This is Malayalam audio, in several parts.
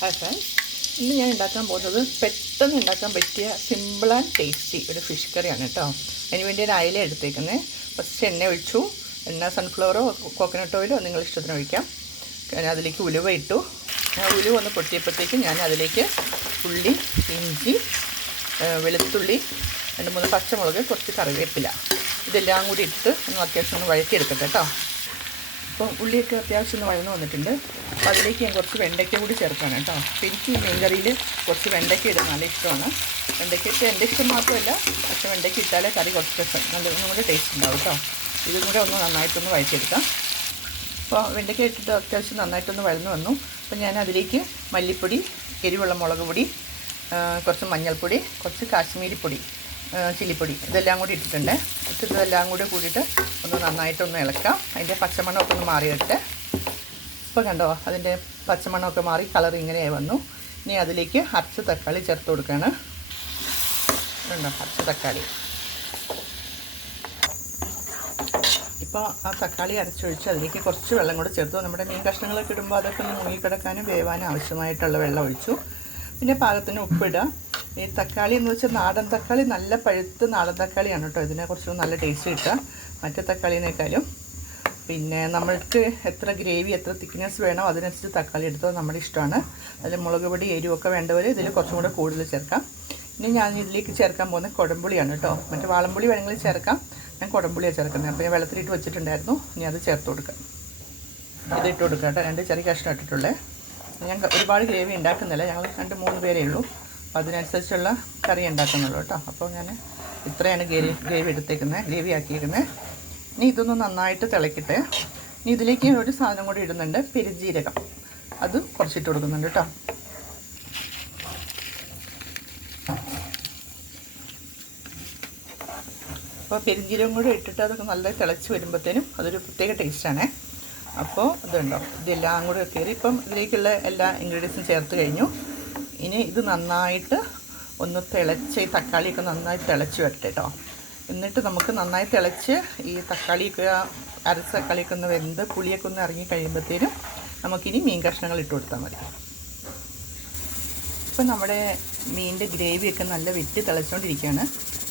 ഹായ് ഫ്രണ്ട്സ് ഇന്ന് ഞാൻ ഉണ്ടാക്കാൻ പോകുന്നത് പെട്ടെന്ന് ഉണ്ടാക്കാൻ പറ്റിയ സിമ്പിൾ ആൻഡ് ടേസ്റ്റി ഒരു ഫിഷ് കറിയാണ് കേട്ടോ അതിന് വേണ്ടി ഒരു അയല എടുത്തേക്കുന്നത് ഫസ്റ്റ് എണ്ണ ഒഴിച്ചു. എണ്ണ സൺഫ്ലവറോ കോക്കനട്ട് ഓയിലോ നിങ്ങൾ ഇഷ്ടത്തിന് ഒഴിക്കാം. ഞാൻ അതിലേക്ക് ഉലുവ ഇട്ടു. ആ ഉലുവ ഒന്ന് പൊട്ടിയപ്പോഴത്തേക്ക് ഞാൻ അതിലേക്ക് ഉള്ളി ഇഞ്ചി വെളുത്തുള്ളി രണ്ട് മൂന്ന് പച്ചമുളക് കുറച്ച് കറിവേപ്പില. ഇതെല്ലാം കൂടി ഇട്ട് ഒന്ന് അത്യാവശ്യം ഒന്ന് വഴറ്റിയെടുക്കട്ടെ കേട്ടോ അപ്പോൾ ഉള്ളിയൊക്കെ അത്യാവശ്യം ഒന്ന് വഴന്ന് വന്നിട്ടുണ്ട്. അപ്പോൾ അതിലേക്ക് ഞാൻ കുറച്ച് വെണ്ടയ്ക്ക കൂടി ചേർക്കാണ് കേട്ടോ. അപ്പോൾ എനിക്ക് ഈ മീൻകറിയിൽ കുറച്ച് വെണ്ടയ്ക്ക ഇടാൻ നല്ല ഇഷ്ടമാണ്. വെണ്ടയ്ക്ക ഇട്ട് എന്റെ ഇഷ്ടം മാത്രമല്ല പക്ഷേ വെണ്ടയ്ക്ക ഇട്ടാലേ കറി കുറച്ച് നല്ല ഒന്നും കൂടെ ടേസ്റ്റ് ഉണ്ടാവും കേട്ടോ. ഇതും കൂടെ ഒന്ന് നന്നായിട്ടൊന്ന് വഴറ്റിയെടുക്കാം. അപ്പോൾ വെണ്ടയ്ക്ക ഇട്ടിട്ട് അത്യാവശ്യം നന്നായിട്ടൊന്ന് വഴന്ന് വന്നു. അപ്പോൾ ഞാൻ അതിലേക്ക് മല്ലിപ്പൊടി എരിവുള്ള മുളക് പൊടി കുറച്ച് മഞ്ഞൾപ്പൊടി കുറച്ച് കാശ്മീരി പൊടി ചില്ലിപ്പൊടി ഇതെല്ലാം കൂടി ഇട്ടിട്ടുണ്ട്. ഇട്ട് ഇതെല്ലാം കൂടി കൂടിയിട്ട് ഒന്ന് നന്നായിട്ടൊന്ന് ഇളക്കാം. അതിന്റെ പച്ചമണമൊക്കെ ഒന്ന് മാറിയിട്ട് ഇപ്പോൾ കണ്ടോ അതിന്റെ പച്ചമണമൊക്കെ മാറി കളർ ഇങ്ങനെയായി വന്നു. ഇനി അതിലേക്ക് അരച്ച തക്കാളി ചേർത്ത് കൊടുക്കുകയാണ് കണ്ടോ അരച്ച തക്കാളി. ഇപ്പോൾ ആ തക്കാളി അരച്ചൊഴിച്ച് അതിലേക്ക് കുറച്ച് വെള്ളം കൂടെ ചേർത്തു. നമ്മുടെ മീൻ കഷ്ണങ്ങളൊക്കെ ഇടുമ്പോൾ അതൊക്കെ ഒന്ന് മുങ്ങിക്കിടക്കാനും വേവാനും ആവശ്യമായിട്ടുള്ള വെള്ളം ഒഴിച്ചു. പിന്നെ പാകത്തിന് ഉപ്പിടുക ഈ തക്കാളി എന്ന് വെച്ചാൽ നാടൻ തക്കാളി നല്ല പഴുത്ത് നാടൻ തക്കാളിയാണ് കേട്ടോ. ഇതിനെ കുറച്ചും നല്ല ടേസ്റ്റ് കിട്ടുക. മറ്റേ തക്കാളിനേക്കാളും. പിന്നെ നമ്മൾക്ക് എത്ര ഗ്രേവി എത്ര തിക്നെസ് വേണോ അതിനനുസരിച്ച് തക്കാളി എടുത്തത് നമ്മുടെ ഇഷ്ടമാണ്. അതിൽ മുളക് പൊടി എരിവൊക്കെ വേണ്ടവർ ഇതിൽ കുറച്ചും കൂടെ കൂടുതൽ ചേർക്കാം. ഇനി ഞാൻ ഇതിലേക്ക് ചേർക്കാൻ പോകുന്നത് കുടംപുളിയാണ് കേട്ടോ. മറ്റേ വാളമ്പുളി വേണമെങ്കിൽ ചേർക്കാം. ഞാൻ കുടംപുളിയാണ് ചേർക്കുന്നത്. അപ്പോൾ ഞാൻ വെള്ളത്തിലിട്ട് വെച്ചിട്ടുണ്ടായിരുന്നു. ഇനി അത് ചേർത്ത് കൊടുക്കാം. ഇത് ഇട്ട് കൊടുക്കാം കേട്ടോ. രണ്ട് ചെറിയ കഷ്ണം ഇട്ടിട്ടുള്ളത് ഞാൻ ഒരുപാട് ഗ്രേവി ഉണ്ടാക്കുന്നില്ല. ഞങ്ങൾ രണ്ട് മൂന്ന് പേരേ ഉള്ളൂ. അപ്പോൾ അതിനനുസരിച്ചുള്ള കറി ഉണ്ടാക്കുന്നുള്ളൂ കേട്ടോ. അപ്പോൾ ഞാൻ ഇത്രയാണ് ഗ്രേവി ഗ്രേവി എടുത്തേക്കുന്നത് ഗ്രേവി ആക്കിയിരിക്കുന്നത് ഇനി ഇതൊന്ന് നന്നായിട്ട് തിളക്കിട്ട് ഇനി ഇതിലേക്ക് ഒരു സാധനം കൂടി ഇടുന്നുണ്ട് പെരുജീരകം. അത് കുറച്ചിട്ട് കൊടുക്കുന്നുണ്ട് കേട്ടോ. അപ്പോൾ പെരുജീരകം കൂടി ഇട്ടിട്ട് അതൊക്കെ നല്ല തിളച്ച് വരുമ്പോഴത്തേനും അതൊരു പ്രത്യേക ടേസ്റ്റാണേ അപ്പോൾ ഇതുണ്ടോ? ഇതെല്ലാം കൂടി കയറി ഇപ്പം ഇതിലേക്കുള്ള എല്ലാ ഇൻഗ്രീഡിയൻസും ചേർത്ത് കഴിഞ്ഞു. ഇനി ഇത് നന്നായിട്ട് ഒന്ന് തിളച്ച് ഈ തക്കാളിയൊക്കെ നന്നായി തിളച്ച് വരട്ടെ കേട്ടോ എന്നിട്ട് നമുക്ക് നന്നായി തിളച്ച് ഈ തക്കാളിയൊക്കെ അരച്ച തക്കാളിയൊക്കെ ഒന്ന് വെന്ത് പുളിയൊക്കെ ഒന്ന് ഇറങ്ങി കഴിയുമ്പോഴത്തേനും നമുക്കിനി മീൻ കഷ്ണങ്ങൾ ഇട്ട് കൊടുത്താൽ മതി. ഇപ്പം നമ്മുടെ മീനിന്റെ ഗ്രേവിയൊക്കെ നല്ല വെറ്റി തിളച്ചുകൊണ്ടിരിക്കുകയാണ്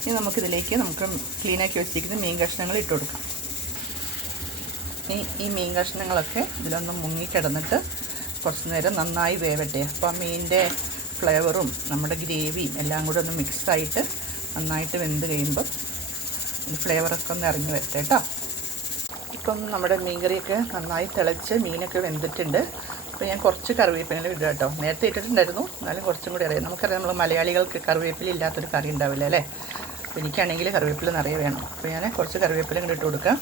ഇനി നമുക്കിതിലേക്ക് നമുക്ക് ക്ലീനാക്കി വെച്ചിരിക്കുന്ന മീൻ കഷ്ണങ്ങൾ ഇട്ട് കൊടുക്കാം. ഈ ഈ മീൻ കഷ്ണങ്ങളൊക്കെ ഇതിലൊന്ന് മുങ്ങിക്കിടന്നിട്ട് കുറച്ച് നേരം നന്നായി വേവട്ടെ. അപ്പോൾ ആ മീനിന്റെ ഫ്ലേവറും നമ്മുടെ ഗ്രേവിയും എല്ലാം കൂടെ ഒന്ന് മിക്സായിട്ട് നന്നായിട്ട് വെന്ത് കഴിയുമ്പോൾ ഫ്ലേവറൊക്കെ ഒന്ന് ഇറങ്ങി വരട്ടെ കേട്ടോ. ഇപ്പം നമ്മുടെ മീൻകറിയൊക്കെ നന്നായി തിളച്ച് മീനൊക്കെ വെന്തിട്ടുണ്ട്. അപ്പോൾ ഞാൻ കുറച്ച് കറിവേപ്പില ഇടുക കേട്ടോ. നേരത്തെ ഇട്ടിട്ടുണ്ടായിരുന്നു. എന്നാലും കുറച്ചും കൂടി അറിയാം. നമുക്കറിയാം നമ്മൾ മലയാളികൾക്ക് കറിവേപ്പില ഇല്ലാത്തൊരു കറി ഉണ്ടാവില്ല അല്ലേ? അപ്പോൾ എനിക്കാണെങ്കിൽ കറിവേപ്പില നിറയെ വേണം. അപ്പോൾ ഞാൻ കുറച്ച് കറിവേപ്പില ഇങ്ങോട്ട് ഇട്ട് കൊടുക്കാം.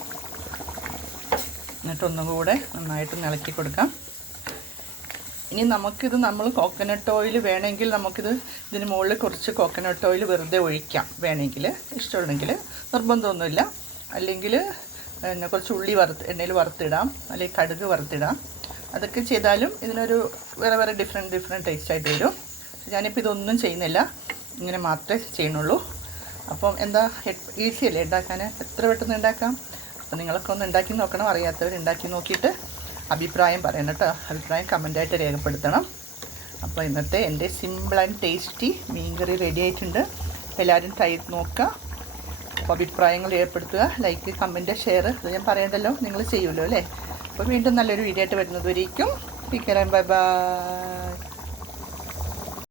എന്നിട്ടൊന്നും കൂടെ നന്നായിട്ട് ഇളക്കി കൊടുക്കാം. ഇനി നമുക്കിത് നമ്മൾ കോക്കനട്ട് ഓയിൽ വേണമെങ്കിൽ നമുക്കിത് ഇതിന് മുകളിൽ കുറച്ച് കോക്കനട്ട് ഓയിൽ വെറുതെ ഒഴിക്കാം. വേണമെങ്കിൽ ഇഷ്ടമുണ്ടെങ്കിൽ നിർബന്ധമൊന്നുമില്ല. അല്ലെങ്കിൽ പിന്നെ കുറച്ച് ഉള്ളി വറുത്ത് എണ്ണയിൽ വറുത്തിടാം. അല്ലെങ്കിൽ കടുക് വറുത്തിടാം. അതൊക്കെ ചെയ്താലും ഇതിനൊരു വേറെ വേറെ ഡിഫറെന്റ് ഡിഫറെന്റ് ടേസ്റ്റ് ആയിട്ട് വരും. ഞാനിപ്പോൾ ഇതൊന്നും ചെയ്യുന്നില്ല. ഇങ്ങനെ മാത്രമേ ചെയ്യുന്നുള്ളൂ. അപ്പം എന്താ ഈസി അല്ലേ ഉണ്ടാക്കാൻ? എത്ര പെട്ടെന്ന് ഉണ്ടാക്കാം? അപ്പോൾ നിങ്ങളൊക്കെ ഒന്ന് ഉണ്ടാക്കി നോക്കണം. അറിയാത്തവർ ഉണ്ടാക്കി നോക്കിയിട്ട് അഭിപ്രായം പറയണം കേട്ടോ അഭിപ്രായം കമന്റായിട്ട് രേഖപ്പെടുത്തണം. അപ്പോൾ ഇന്നത്തെ എന്റെ സിമ്പിൾ ആൻഡ് ടേസ്റ്റി മീൻകറി റെഡി ആയിട്ടുണ്ട്. എല്ലാവരും ട്രൈ ചെയ്ത് നോക്കുക. അപ്പോൾ അഭിപ്രായങ്ങൾ രേഖപ്പെടുത്തുക. ലൈക്ക് കമന്റ് ഷെയർ ഇത് ഞാൻ പറയണ്ടല്ലോ. നിങ്ങൾ ചെയ്യുമല്ലോ അല്ലേ? അപ്പോൾ വീണ്ടും നല്ലൊരു വീഡിയോ ആയിട്ട് വരുന്നത് വരേക്കും ബൈ ബൈ